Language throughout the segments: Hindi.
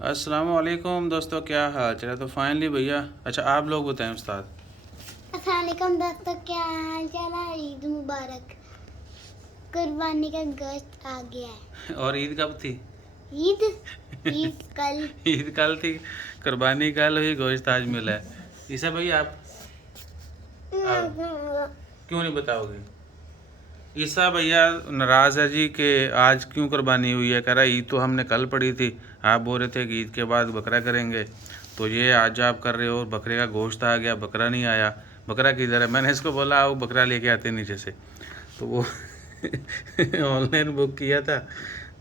अस्सलाम वालेकुम दोस्तों, क्या हाल चाल है। तो फाइनली भैया, अच्छा आप लोग बताएं उस्ताद। अस्सलाम वालेकुम दोस्तों, क्या हाल चाल है। ईद मुबारक। कुर्बानी का गोश्त आ गया है। और ईद कब थी? ईद ईद कल। ईद कल थी, कुर्बानी कल हुई, गोश्त आज मिला है। ईसा भैया आप क्यों नहीं बताओगे? ईसा भैया नाराज़ है जी कि आज क्यों कुर्बानी हुई है। कह रहा ईद तो हमने कल पढ़ी थी, आप बोल रहे थे कि ईद के बाद बकरा करेंगे, तो ये आज आप कर रहे हो। बकरे का गोश्त आ गया, बकरा नहीं आया। बकरा किधर है? मैंने इसको बोला आओ बकरा लेके आते नीचे से, तो वो ऑनलाइन बुक किया था,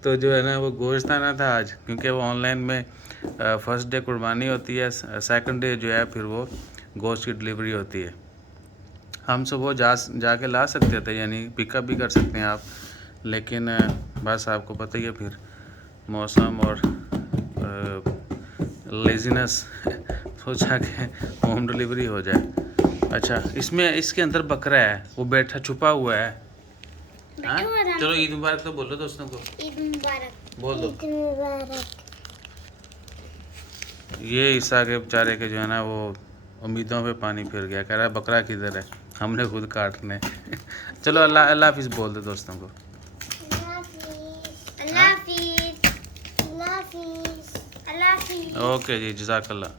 तो जो है ना वो गोश्त आना था आज, क्योंकि वो ऑनलाइन में फर्स्ट डे कुर्बानी होती है, सेकंड डे जो है फिर वो गोश्त की डिलीवरी होती है। हम सुबह जाके ला सकते थे, यानी पिकअप भी कर सकते हैं आप, लेकिन बस आपको पता ही है फिर मौसम और लेज़ीनेस सोचा कि होम डिलीवरी हो जाए। अच्छा, इसमें इसके अंदर बकरा है, वो बैठा छुपा हुआ है। हाँ? चलो ईद मुबारक तो बोलो दोस्तों को। ईद मुबारक बोल दो। ईद मुबारक। ये ईसा के बेचारे के जो है ना वो उम्मीदों पे पानी फिर गया, कह रहा है बकरा किधर है, हमने खुद काटने। चलो अल्लाह अल्लाह हाफिज़ बोल दो दोस्तों को। अल्लाह हाफिज़। अल्लाह हाफिज़। अल्लाह हाफिज़। ओके जी, जज़ाकल्लाह।